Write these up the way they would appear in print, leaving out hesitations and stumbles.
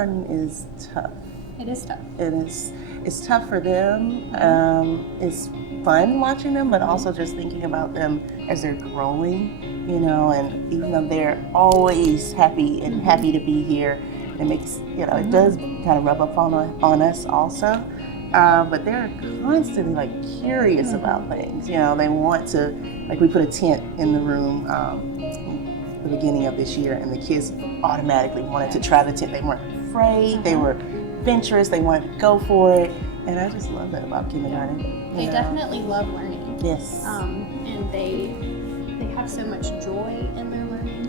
kindergarten is tough. It is tough. It's tough for them. It's fun watching them, but also just thinking about them as they're growing, and even though they're always happy and happy to be here, it makes, it does kind of rub up on us also. But they're constantly curious about things. They want to, we put a tent in the room the beginning of this year, and the kids automatically wanted to try the tent. They weren't afraid. They were adventurous. They wanted to go for it, and I just love that about kindergarten. They definitely love learning. Yes. And they have so much joy in their learning.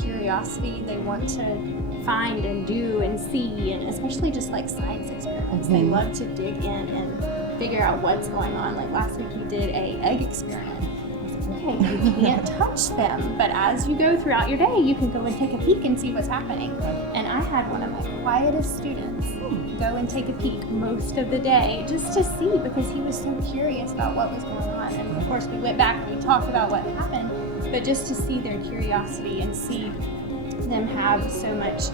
Curiosity. They want to find and do and see, and especially just science experiments. They love to dig in and figure out what's going on. Last week we did a egg experiment. Okay, you can't touch them, but as you go throughout your day, you can go and take a peek and see what's happening. And I had one of my quietest students go and take a peek most of the day just to see, because he was so curious about what was going on. And of course, we went back and we talked about what happened, but just to see their curiosity and see them have so much,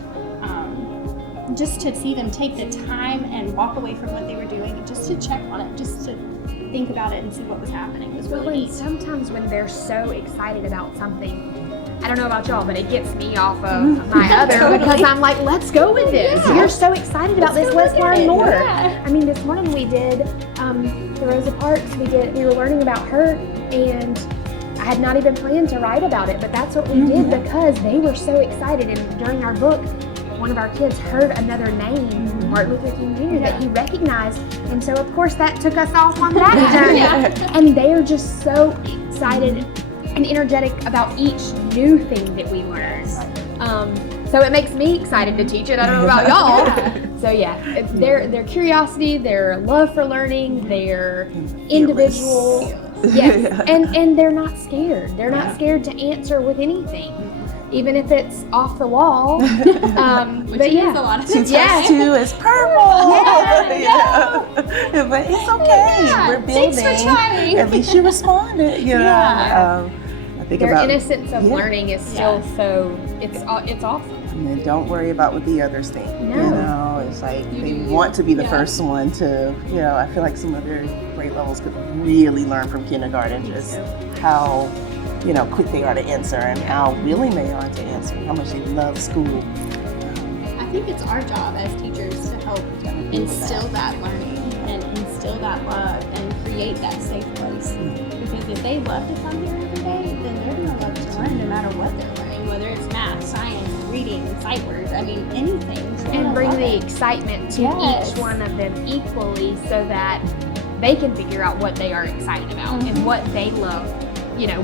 just to see them take the time and walk away from what they were doing and just to check on it, just to think about it and see what was happening was really neat. Sometimes when they're so excited about something, I don't know about y'all, but it gets me off of my other because I'm like, let's go with this. Yeah. You're so excited about this. Let's learn more. Yeah. I mean, this morning we did the Rosa Parks. We were learning about her, and I had not even planned to write about it, but that's what we did because they were so excited. And during our book, one of our kids heard another name, Martin Luther King Jr., that he recognized. And so, of course, that took us off on that journey. And they are just so excited and energetic about each new thing that we learn. So it makes me excited to teach it. I don't know about y'all. So it's their curiosity, their love for learning, their individual. Yes, and they're not scared. They're not scared to answer with anything, even if it's off the wall. Which but is a lot of times. 2 times 2 is purple. But it's okay. We're building. Thanks for trying. At least you responded. I think their innocence of learning is still so. It's awesome. And then don't worry about what the others think. No. It's they want to be the first one to. I feel like some of their grade levels could really learn from kindergarten just how quick they are to answer and how willing they are to answer, how much they love school. I think it's our job as teachers to help instill that learning and instill that love and create that safe place. Because if they love to come here every day, then they're going to love to learn no matter what they're learning, whether it's math, science, reading, sight words, anything. And bring the excitement to each one of them equally so that they can figure out what they are excited about and what they love.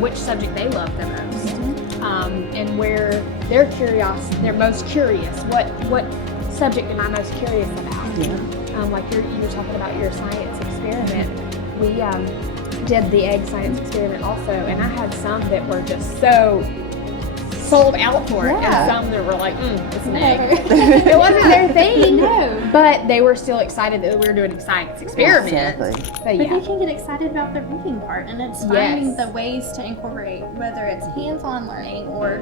Which subject they love the most, and where they're most curious. What subject am I most curious about? Like you were talking about your science experiment. We did the egg science experiment also, and I had some that were just so sold out for it, and some that were like, it's an egg. It wasn't their thing, but they were still excited that we were doing a science experiment. Exactly. But they can get excited about the reading part, and it's finding the ways to incorporate, whether it's hands-on learning or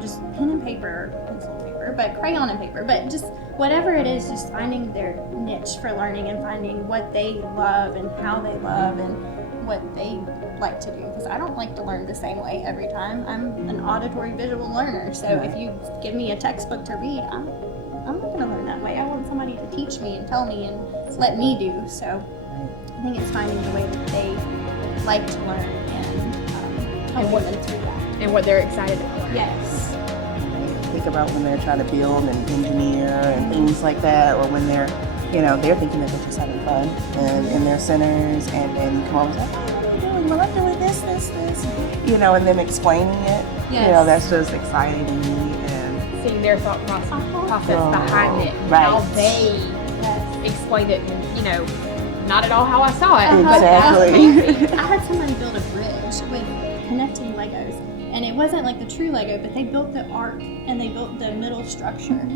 just pen and paper, pencil and paper, but crayon and paper, but just whatever it is, just finding their niche for learning and finding what they love and how they love and what they like to do, because I don't like to learn the same way every time. I'm an auditory visual learner, so if you give me a textbook to read, I'm not going to learn that way. I want somebody to teach me and tell me and let me do. So I think it's finding the way that they like to learn and helping them through that. And what they're excited about. Yes. Think about when they're trying to build and engineer and things like that, or when they're they're thinking that they're just having fun and in their centers, and then you come over and say, what are you doing? Well, I'm doing this, and them explaining it. Yes. That's just exciting to me. And seeing their thought process behind it, how they explained it, and, not at all how I saw it. Exactly. I had someone build a bridge with connecting Legos, and it wasn't like the true Lego, but they built the arc and they built the middle structure.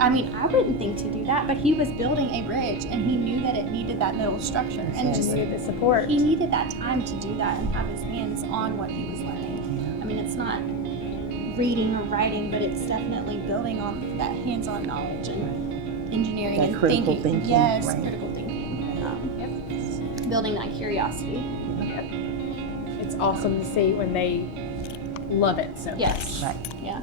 I mean, I wouldn't think to do that, but he was building a bridge and he knew that it needed that middle structure and just needed the support. He needed that time to do that and have his hands on what he was learning. I mean, it's not reading or writing, but it's definitely building on that hands-on knowledge and engineering That and critical thinking. thinking, Yes, right. critical thinking. Building that curiosity. It's awesome to see when they love it so much. Yes. Right. Yeah.